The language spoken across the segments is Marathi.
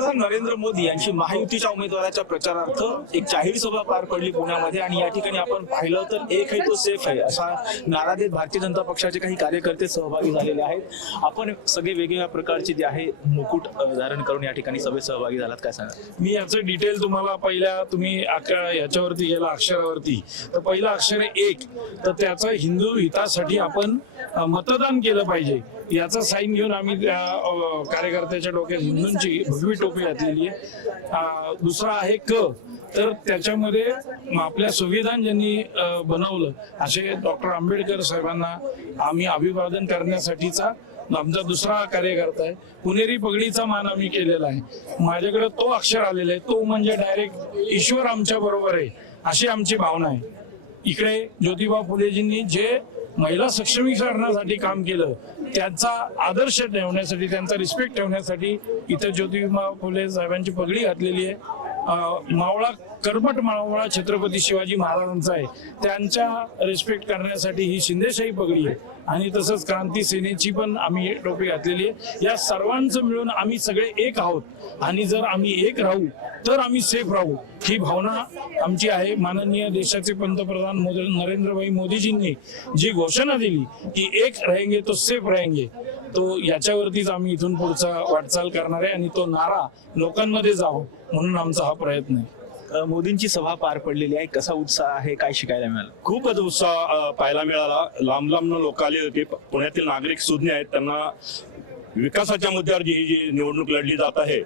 पंतप्रधान नरेंद्र मोदी यांची महायुतीच्या उमेदवाराच्या प्रचारार्थ एक जाहीर सभा पार पडली पुण्यामध्ये आणि या ठिकाणी आपण पाहिलं तर एक आहे तो सेफ आहे. असा नारा देत भारतीय जनता पक्षाचे काही कार्यकर्ते सहभागी झालेले आहेत. आपण सगळे वेगवेगळ्या प्रकारचे जे आहे मुकुट धारण करून या ठिकाणी सभेत सहभागी झालात. काय सांगा मी याचं डिटेल तुम्हाला पहिल्या तुम्ही याच्यावरती गेला अक्षरावरती. तर पहिलं अक्षर आहे एक तर त्याचं हिंदू हितासाठी आपण मतदान केलं पाहिजे. याचा साईन घेऊन आम्ही त्या कार्यकर्त्याच्या डोक्यात हिंदूंची भगवी टोपी घातलेली आहे. दुसरा आहे क. तर त्याच्यामध्ये आपल्या संविधान ज्यांनी बनवलं. असे डॉक्टर आंबेडकर साहेबांना आम्ही अभिवादन करण्यासाठीचा आमचा दुसरा कार्यकर्ता आहे. पुणेरी पगडीचा मान आम्ही केलेला आहे. माझ्याकडे तो अक्षर आलेला आहे. तो म्हणजे डायरेक्ट ईश्वर आमच्या बरोबर आहे. अशी आमची भावना आहे. इकडे ज्योतिबा फुलेजींनी जे महिला सक्षमीकरणासाठी काम केलं त्यांचा आदर्श ठेवण्यासाठी त्यांचा रिस्पेक्ट ठेवण्यासाठी इथं ज्योतिबा फुले साहेबांची पगडी घातलेली आहे. मावळा कर्मट मावळा छत्रपती शिवाजी महाराजांचा आहे. त्यांच्या रिस्पेक्ट करण्यासाठी ही शिंदेशाही पगडी आहे. आणि तसंच क्रांती सेनेची पण आम्ही टोपी घातलेली आहे. या सर्वांचं मिळून आम्ही सगळे एक आहोत. आणि जर आम्ही एक राहू तर आम्ही सेफ राहू. ही भावना आमची आहे. माननीय देशाचे पंतप्रधान मोदी नरेंद्रभाई मोदीजींनी जी घोषणा दिली की एक रहेंगे तो सेफ रहेंगे तो याच्यावरतीच आम्ही इथून पुढचा वाटचाल करणार आहे आणि तो नारा लोकांमध्ये जावं म्हणून आमचा हा प्रयत्न आहे. मोदींची सभा पार पडलेली आहे. कसा उत्साह आहे? काय शिकायला मिळालं? खूपच उत्साह पाहायला मिळाला. लांब लांब लोक आले होते. पुण्यातील नागरिक सुज्ञ आहेत. त्यांना विकासाच्या मुद्द्यावर जी जी निवडणूक लढली जात आहे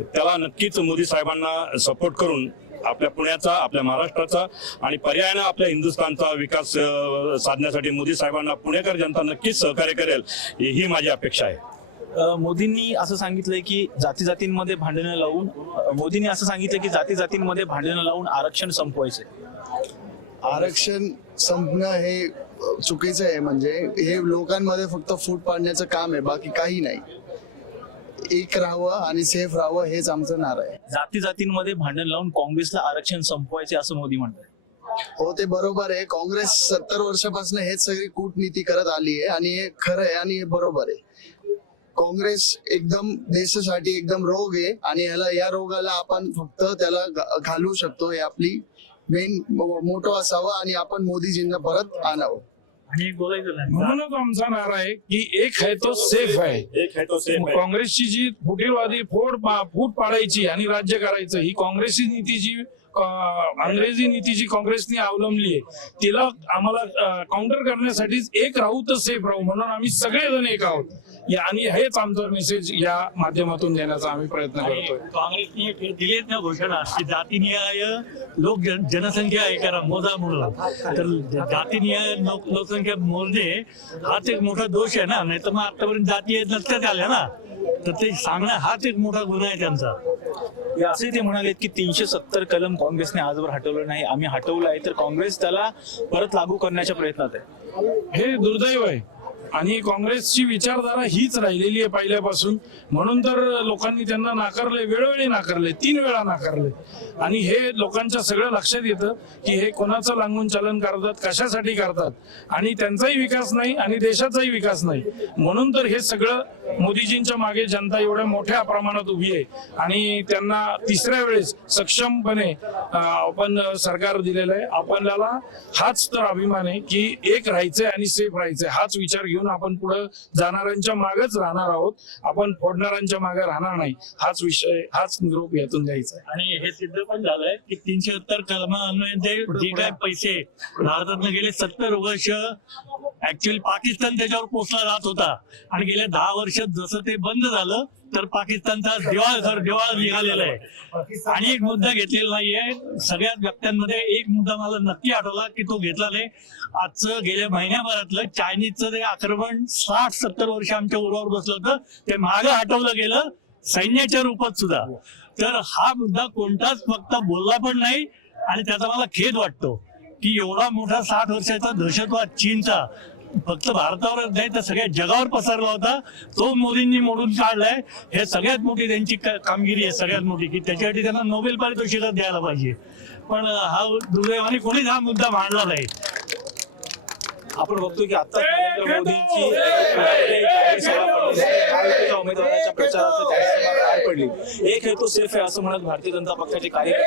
त्याला नक्कीच मोदी साहेबांना सपोर्ट करून आपल्या पुण्याचा आपल्या महाराष्ट्राचा आणि पर्यायानं आपल्या हिंदुस्थानचा विकास साधण्यासाठी मोदी साहेबांना पुणेकर जनता नक्कीच सहकार्य करेल ही ही माझी अपेक्षा आहे. मोदींनी असं सांगितलंय की जाती जातींमध्ये भांडणं लावून मोदींनी असं सांगितलं की जाती जातींमध्ये भांडणं लावून आरक्षण संपवायचे आरक्षण संपणं हे चुकीचं आहे. म्हणजे हे लोकांमध्ये फक्त फूट पाडण्याचं काम आहे बाकी काही नाही. एक राहावं आणि सेफ राहावं हेच आमचं नार आहे. जाती जातींमध्ये भांडण लावून काँग्रेसला आरक्षण संपवायचे असं मोदी म्हणतात. हो ते बरोबर आहे. काँग्रेस सत्तर वर्षापासून हेच सगळी कूटनीती करत आली आहे आणि हे खरं आहे आणि हे बरोबर आहे. काँग्रेस एकदम देशासाठी एकदम रोग आहे आणि ह्याला या रोगाला आपण फक्त त्याला घा- घालवू शकतो हे आपली मेन मोठं असावं आणि आपण मोदीजींना परत आणावं. आणि म्हणूनच आमचा नारा आहे की एक आहे तो सेफ आहे एक आहे तो सेफ आहे. काँग्रेसची जी फुटीरवादी फोड फूट पाडायची आणि राज्य करायचं ही काँग्रेसची नीती जी अंग्रेजी नीती जी काँग्रेसने अवलंबली आहे. तिला आम्हाला काउंटर करण्यासाठीच एक राहू तर सेफ राहू म्हणून आम्ही सगळेजण एक आहोत. आणि हेच आमचा मेसेज या माध्यमातून देण्याचा आम्ही प्रयत्न करतोय. काँग्रेसने दिलेत ना घोषणा की जातीनिहाय लोक जन- जनसंख्या हे करा मोजा म्हणून. तर जातीनिहाय लोक लोकसंख्या मोजणे हाच एक मोठा दोष आहे ना. नाही तर मग आतापर्यंत जाती नसत्याच आल्या ना. तर ते सांगणं हाच एक मोठा गुन्हा आहे त्यांचा. असे ते म्हणाले की तीनशे सत्तर कलम काँग्रेसने आजवर हटवलं नाही. आम्ही हटवलं आहे तर काँग्रेस त्याला परत लागू करण्याच्या प्रयत्नात आहे. हे दुर्दैव आहे. आणि काँग्रेसची विचारधारा हीच राहिलेली आहे पहिल्यापासून. म्हणून तर लोकांनी त्यांना नाकारले वेळोवेळी नाकारले तीन वेळा नाकारले आणि हे लोकांच्या सगळं लक्षात येतं की हे कोणाचं लागून चलन करतात कशासाठी करतात. आणि त्यांचाही विकास नाही आणि देशाचाही विकास नाही. म्हणून तर हे सगळं मोदीजींच्या मागे जनता एवढ्या मोठ्या प्रमाणात उभी आहे. आणि त्यांना तिसऱ्या वेळेस सक्षमपणे आपण सरकार दिलेलं आहे. आपल्याला हाच तर अभिमान आहे की एक राहायचंय आणि सेफ राहायचंय. हाच विचार घेऊन आपण पुढे जाणाऱ्यांच्या मागच राहणार आहोत. आपण फोडणाऱ्यांच्या मागे राहणार नाही. हाच विषय हाच निरोप यातून द्यायचा आहे. आणि हे सिद्ध पण झालंय की तीनशे सत्तर कलमांमध्ये जे काय पैसे भारतातनं गेले सत्तर वर्ष ऍक्च्युअली पाकिस्तान त्याच्यावर पोचला जात होता. आणि गेल्या दहा वर्षात जसं ते बंद झालं तर पाकिस्तानचा दिवाळ सर दिवाळ निघालेला आहे. आणि एक मुद्दा घेतलेला नाहीये. सगळ्याच व्यक्त्यांमध्ये एक मुद्दा मला नक्की आठवला की तो घेतला नाही. आजचं गेल्या महिन्याभरातलं चायनीजचं ते आक्रमण साठ सत्तर वर्ष आमच्या उरावर बसलं होतं ते मागं हटवलं गेलं सैन्याच्या रूपात सुद्धा. तर हा मुद्दा कोणताच फक्त बोलला पण नाही आणि त्याचा मला खेद वाटतो की एवढा मोठा साठ वर्षाचा दहशतवाद चीनचा फक्त भारतावरच नाही तर सगळ्या जगावर पसरला होता. तो मोदींनी मोडून काढलाय. हे सगळ्यात मोठी त्यांची कामगिरी आहे सगळ्यात मोठी की त्याच्यासाठी त्यांना नोबेल पारितोषिक द्यायला पाहिजे. पण हा दुर्दैवाने कोणीच हा मुद्दा मांडला नाही. आपण बघतो की आता नरेंद्र मोदींची उमेदवाराच्या प्रचारार्थ जाहीर सभा पार पडली. एक हेतू सेफ आहे असं म्हणत भारतीय जनता पक्षाचे कार्यकर्ते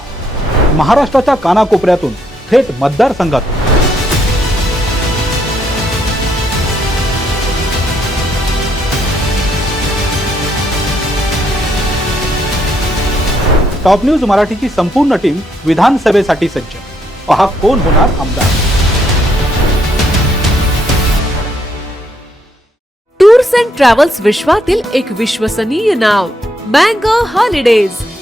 महाराष्ट्राच्या कानाकोपऱ्यातून थेट मतदारसंघातून टॉप न्यूज मराठीची संपूर्ण टीम विधानसभेसाठी सज्ज. पहा कोण होणार आमदार. टूर्स अँड ट्रॅव्हल्स विश्वातील एक विश्वसनीय नाव मँगो हॉलिडेज.